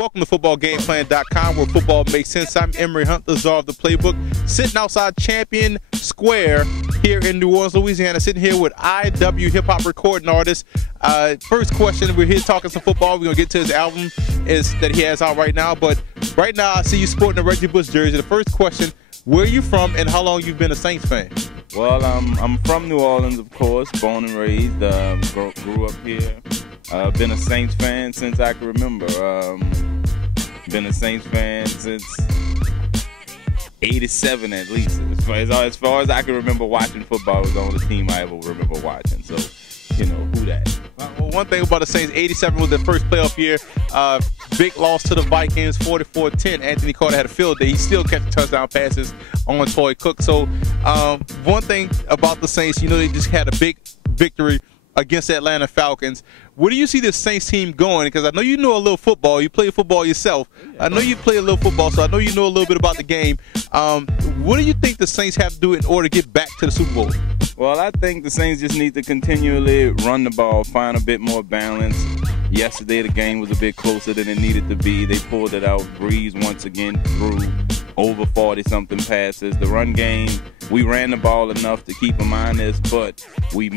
Welcome to footballgameplan.com, where football makes sense. I'm Emory Hunt, the czar of the playbook, sitting outside Champion Square here in New Orleans, Louisiana, sitting here with IW hip-hop recording artist. First question, we're here talking some football. We're going to get to his album that he has out right now. But right now, I see you sporting a Reggie Bush jersey. The first question, where are you from and how long you've been a Saints fan? Well, I'm from New Orleans, of course, born and raised, grew up here. Been a Saints fan since I can remember. Been a Saints fan since '87 at least. As far as I can remember watching football, was the only team I ever remember watching. So, you know, who that? Well, one thing about the Saints, '87 was their first playoff year. Big loss to the Vikings, 44-10. Anthony Carter had a field day. He still catching touchdown passes on Toy Cook. So one thing about the Saints, you know, they just had a big victory against the Atlanta Falcons. Where do you see this Saints team going? Because I know you know a little football. You play football yourself. I know you play a little football, so I know you know a little bit about the game. What do you think the Saints have to do in order to get back to the Super Bowl? Well, I think the Saints just need to continually run the ball, find a bit more balance. Yesterday, the game was a bit closer than it needed to be. They pulled it out. Breeze once again threw over 40-something passes. The run game, we ran the ball enough to keep them honest, but we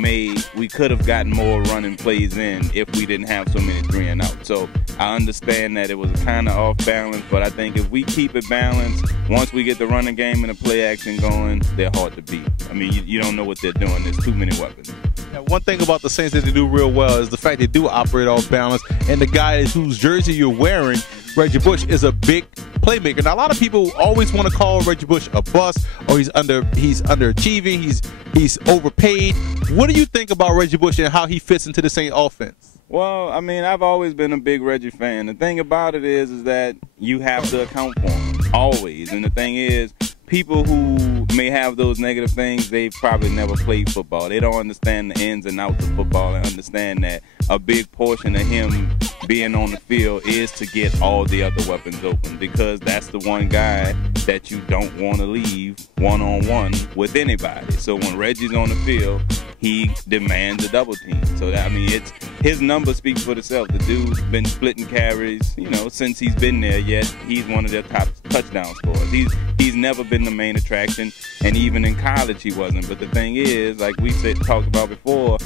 could have gotten more running plays in if we didn't have so many 3 and out. So I understand that it was kind of off balance, but I think if we keep it balanced, once we get the running game and the play action going, they're hard to beat. I mean, you don't know what they're doing. There's too many weapons. Now, one thing about the Saints that they do real well is the fact they do operate off balance, and the guy whose jersey you're wearing, Reggie Bush, is a big playmaker. Now, a lot of people always want to call Reggie Bush a bust, or he's underachieving, he's overpaid. What do you think about Reggie Bush and how he fits into the Saints offense? Well, I mean, I've always been a big Reggie fan. The thing about it is that you have to account for him, always. And the thing is, people who may have those negative things, they've probably never played football. They don't understand the ins and outs of football and understand that a big portion of him being on the field is to get all the other weapons open, because that's the one guy that you don't want to leave one-on-one with anybody. So when Reggie's on the field, he demands a double team. So that, I mean, his number speaks for itself. The dude's been splitting carries, you know, since he's been there, yet he's one of their top touchdown scorers. He's never been the main attraction, and even in college he wasn't. But the thing is, like we talked about before,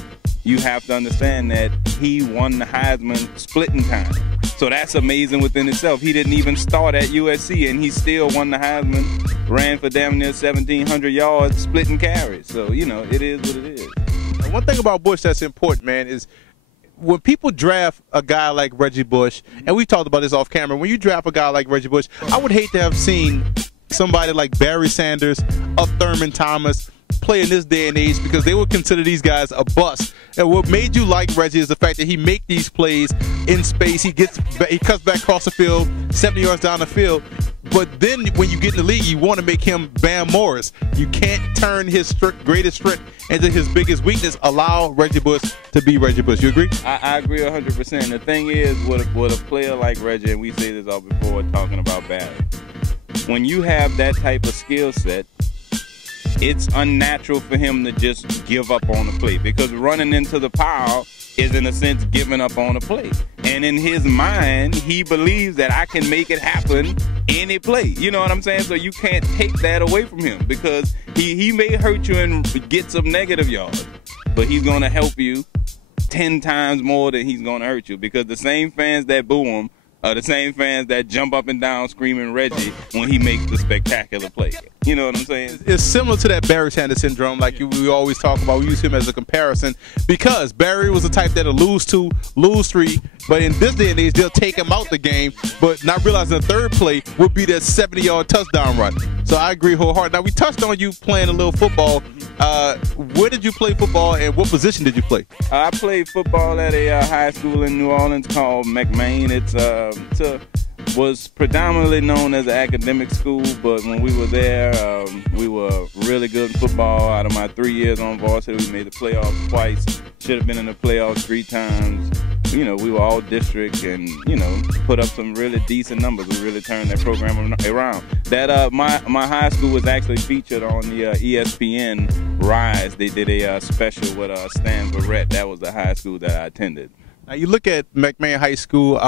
you have to understand that he won the Heisman splitting time. So that's amazing within itself. He didn't even start at USC, and he still won the Heisman, ran for damn near 1,700 yards splitting carries. So, you know, it is what it is. And one thing about Bush that's important, man, is when people draft a guy like Reggie Bush, and we talked about this off camera, when you draft a guy like Reggie Bush, I would hate to have seen somebody like Barry Sanders or Thurman Thomas play in this day and age, because they would consider these guys a bust. And what made you like Reggie is the fact that he make these plays in space. He cuts back across the field, 70 yards down the field. But then when you get in the league, you want to make him Bam Morris. You can't turn his greatest strength into his biggest weakness. Allow Reggie Bush to be Reggie Bush. You agree? I agree 100%. The thing is, with a player like Reggie, and we say this all before talking about Barry, when you have that type of skill set, it's unnatural for him to just give up on the play, because running into the pile is, in a sense, giving up on the play. And in his mind, he believes that I can make it happen any play. You know what I'm saying? So you can't take that away from him, because he may hurt you and get some negative yards, but he's going to help you 10 times more than he's going to hurt you, because the same fans that boo him are the same fans that jump up and down screaming Reggie when he makes the spectacular play. You know what I'm saying? It's similar to that Barry Sanders syndrome, like we always talk about. We use him as a comparison, because Barry was the type that'll lose 2, lose 3, but in this day and age, they'll take him out the game, but not realizing the third play would be that 70-yard touchdown run. So I agree wholeheartedly. Now, we touched on you playing a little football. Where did you play football, and what position did you play? I played football at a high school in New Orleans called McMain. Was predominantly known as an academic school, but when we were there, we were really good in football. Out of my 3 years on varsity, we made the playoffs twice. Should have been in the playoffs 3 times. You know, we were all district, and, you know, put up some really decent numbers. We really turned that program around. That my high school was actually featured on the ESPN Rise. They did a special with Stan Barrett. That was the high school that I attended. Now, you look at McMahon High School,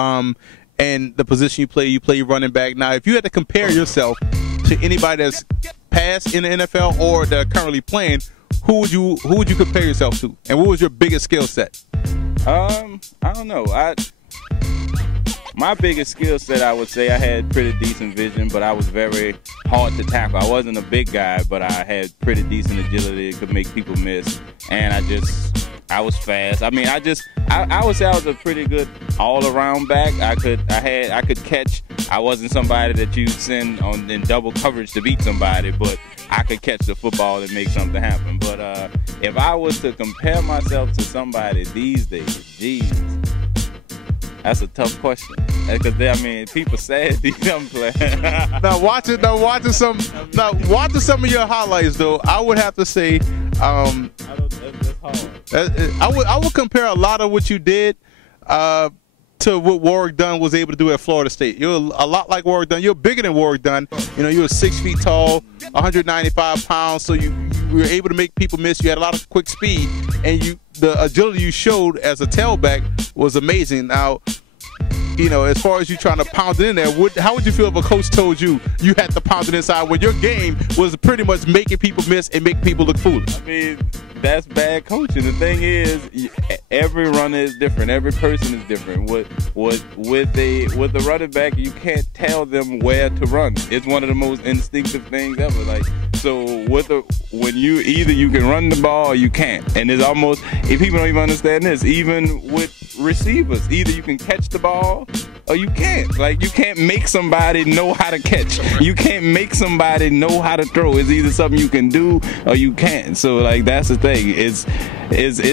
and the position you play running back. Now, if you had to compare yourself to anybody that's passed in the NFL or that are currently playing, who would you compare yourself to, and what was your biggest skill set? I don't know. My biggest skill set, I would say, I had pretty decent vision, but I was very hard to tackle. I wasn't a big guy, but I had pretty decent agility, could make people miss, and I was fast. I mean, I would say I was a pretty good all-around back. I could catch. I wasn't somebody that you'd send in double coverage to beat somebody, but I could catch the football and make something happen. But if I was to compare myself to somebody these days, geez, that's a tough question. Because people sad these young players. Now watching some of your highlights though, I would have to say, that's hard. I would compare a lot of what you did to what Warrick Dunn was able to do at Florida State. You're a lot like Warrick Dunn. You're bigger than Warrick Dunn. You know, you were 6 feet tall, 195 pounds, so you were able to make people miss. You had a lot of quick speed, and the agility you showed as a tailback was amazing. Now, you know, as far as you trying to pound it in there, how would you feel if a coach told you had to pound it inside when your game was pretty much making people miss and making people look foolish? I mean, that's bad coaching. The thing is, every runner is different. Every person is different. With the running back, you can't tell them where to run. It's one of the most instinctive things ever. Like, so when you can run the ball or you can't. And it's almost, if people don't even understand this, even with receivers, either you can catch the ball or you can't. Like, you can't make somebody know how to catch. You can't make somebody know how to throw. It's either something you can do or you can't. So, like, that's the thing. It's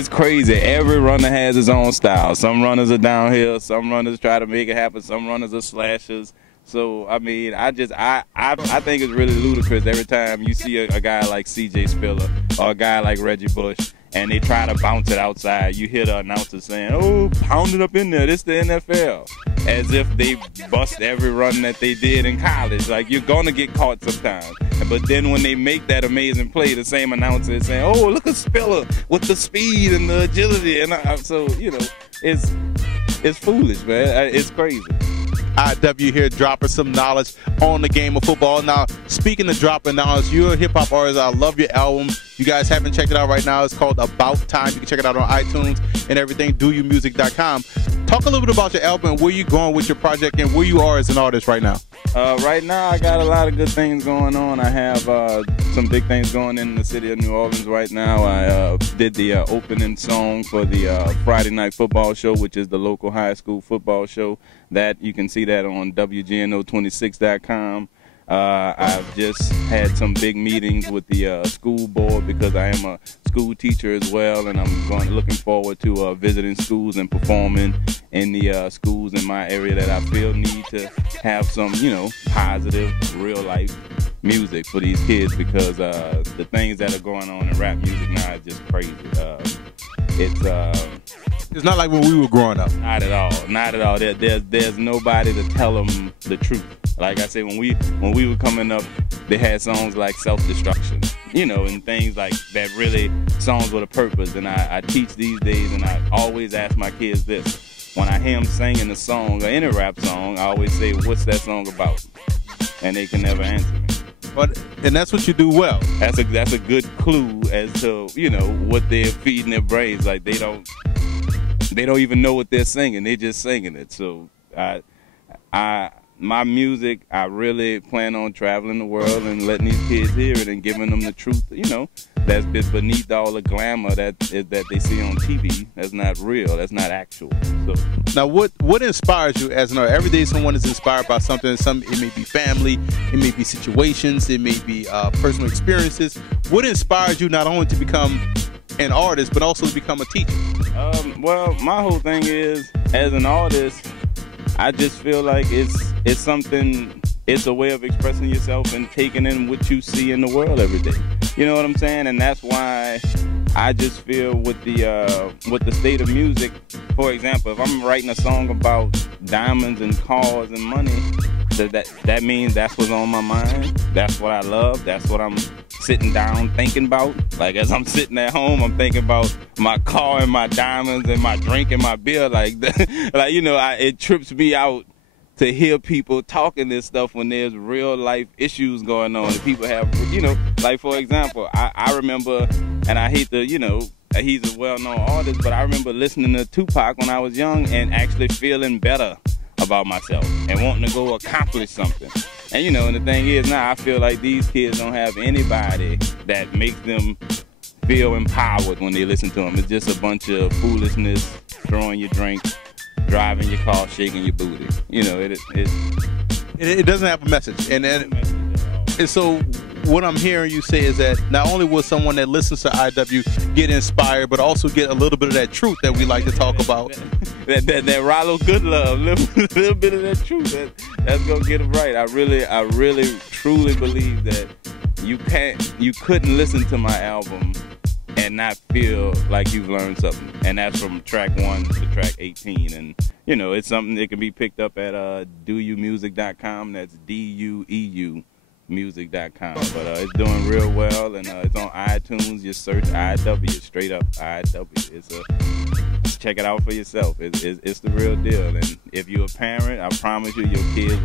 crazy. Every runner has his own style. Some runners are downhill. Some runners try to make it happen. Some runners are slashers. So, I mean, I think it's really ludicrous every time you see a guy like C.J. Spiller or a guy like Reggie Bush, and they try to bounce it outside. You hear the announcer saying, "Oh, pound it up in there. This the NFL." As if they bust every run that they did in college. Like, you're going to get caught sometimes. But then when they make that amazing play, the same announcer is saying, "Oh, look at Spiller with the speed and the agility." And so, you know, it's foolish, man. It's crazy. IW here dropping some knowledge on the game of football. Now, speaking of dropping knowledge, you're a hip-hop artist. I love your album. You guys haven't checked it out right now. It's called About Time. You can check it out on iTunes and everything, doyoumusic.com. Talk a little bit about your album and where you're going with your project and where you are as an artist right now. Right now, I got a lot of good things going on. I have some big things going in the city of New Orleans right now. I did the opening song for the Friday Night Football Show, which is the local high school football show. That you can see that on WGNO26.com. I've just had some big meetings with the school board because I am a school teacher as well, and I'm looking forward to visiting schools and performing in the schools in my area that I feel need to have some, you know, positive, real life music for these kids, because the things that are going on in rap music now is just crazy. It's not like when we were growing up. Not at all. Not at all. There's nobody to tell them the truth. Like I said, when we were coming up, they had songs like Self-Destruction, you know, and things like that, really songs with a purpose. And I teach these days, and I always ask my kids this. When I hear them singing a song or any rap song, I always say, "What's that song about?" And they can never answer me. And that's what you do well. That's a good clue as to, you know, what they're feeding their brains. Like, they don't even know what they're singing. They're just singing it. So my music, I really plan on traveling the world and letting these kids hear it and giving them the truth, you know, that's beneath all the glamour that they see on TV. That's not real. That's not actual. So now, what inspires you as an artist? Every day someone is inspired by something. It may be family, it may be situations, it may be personal experiences. What inspires you not only to become an artist, but also to become a teacher? Well, my whole thing is, as an artist, I just feel like it's something, it's a way of expressing yourself and taking in what you see in the world every day. You know what I'm saying? And that's why I just feel with the state of music, for example, if I'm writing a song about diamonds and cars and money, that means that's what's on my mind. That's what I love. That's what I'm sitting down thinking about. Like, as I'm sitting at home, I'm thinking about my car and my diamonds and my drink and my beer. Like, like, you know, it trips me out to hear people talking this stuff when there's real life issues going on and people have, like for example, I remember, and I hate to, he's a well-known artist, but I remember listening to Tupac when I was young and actually feeling better about myself and wanting to go accomplish something. And and the thing is now I feel like these kids don't have anybody that makes them feel empowered when they listen to them. It's just a bunch of foolishness, throwing your drink, driving your car, shaking your booty. It doesn't have a message. And so what I'm hearing you say is that not only will someone that listens to IW get inspired, but also get a little bit of that truth that we like to talk about. That Rollo Good Love, little bit of that truth. That's gonna get them right. I really, truly believe that you couldn't listen to my album and not feel like you've learned something. And that's from track 1 to track 18. And it's something that can be picked up at doyoumusic.com. That's DUEU music.com. But it's doing real well, and it's on iTunes. Just search IW, straight up IW. Check it out for yourself. It's the real deal. And if you're a parent, I promise you your kids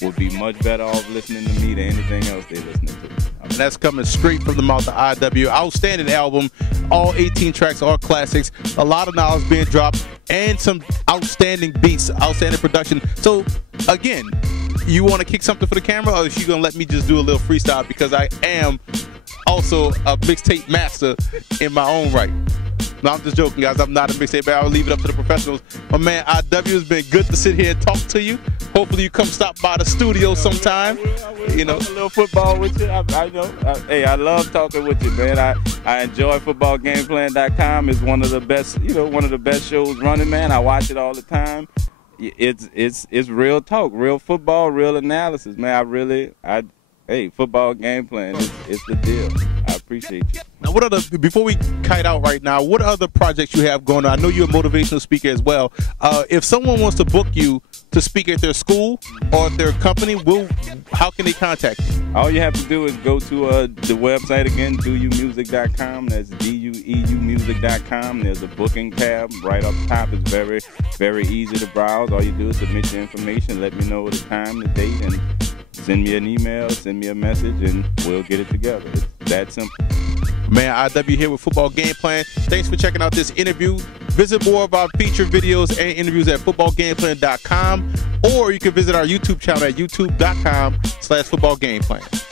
will be much better off listening to me than anything else they're listening to. And that's coming straight from the mouth of IW. Outstanding album. All 18 tracks are classics. A lot of knowledge being dropped, and some outstanding beats, outstanding production. So again, you want to kick something for the camera, or is you gonna let me just do a little freestyle, because I am also a mixtape master in my own right. No, I'm just joking, guys. I'm not a mixtape, but I'll leave it up to the professionals. My man IW, has been good to sit here and talk to you. Hopefully you come stop by the studio sometime. I will. A little football with you. I know. Hey, I love talking with you, man. I enjoy footballgameplan.com. It's one of the best, one of the best shows running, man. I watch it all the time. It's real talk, real football, real analysis, man. Hey, football game plan, it's the deal. I appreciate you. Now, before we kite out right now, what other projects you have going on? I know you're a motivational speaker as well. If someone wants to book you to speak at their school or at their company, how can they contact you? All you have to do is go to the website again, doyoumusic.com. That's DUEUmusic.com. There's a booking tab right up top. It's very, very easy to browse. All you do is submit your information, let me know the time, the date, and send me an email, send me a message, and we'll get it together. It's that simple. Man, IW here with Football Game Plan. Thanks for checking out this interview. Visit more of our featured videos and interviews at footballgameplan.com, or you can visit our YouTube channel at youtube.com/footballgameplan.